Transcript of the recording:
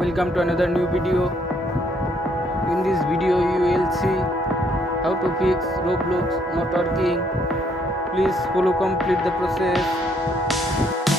welcome to another new video. In this video you will see how to fix Roblox not working. Please follow complete the process.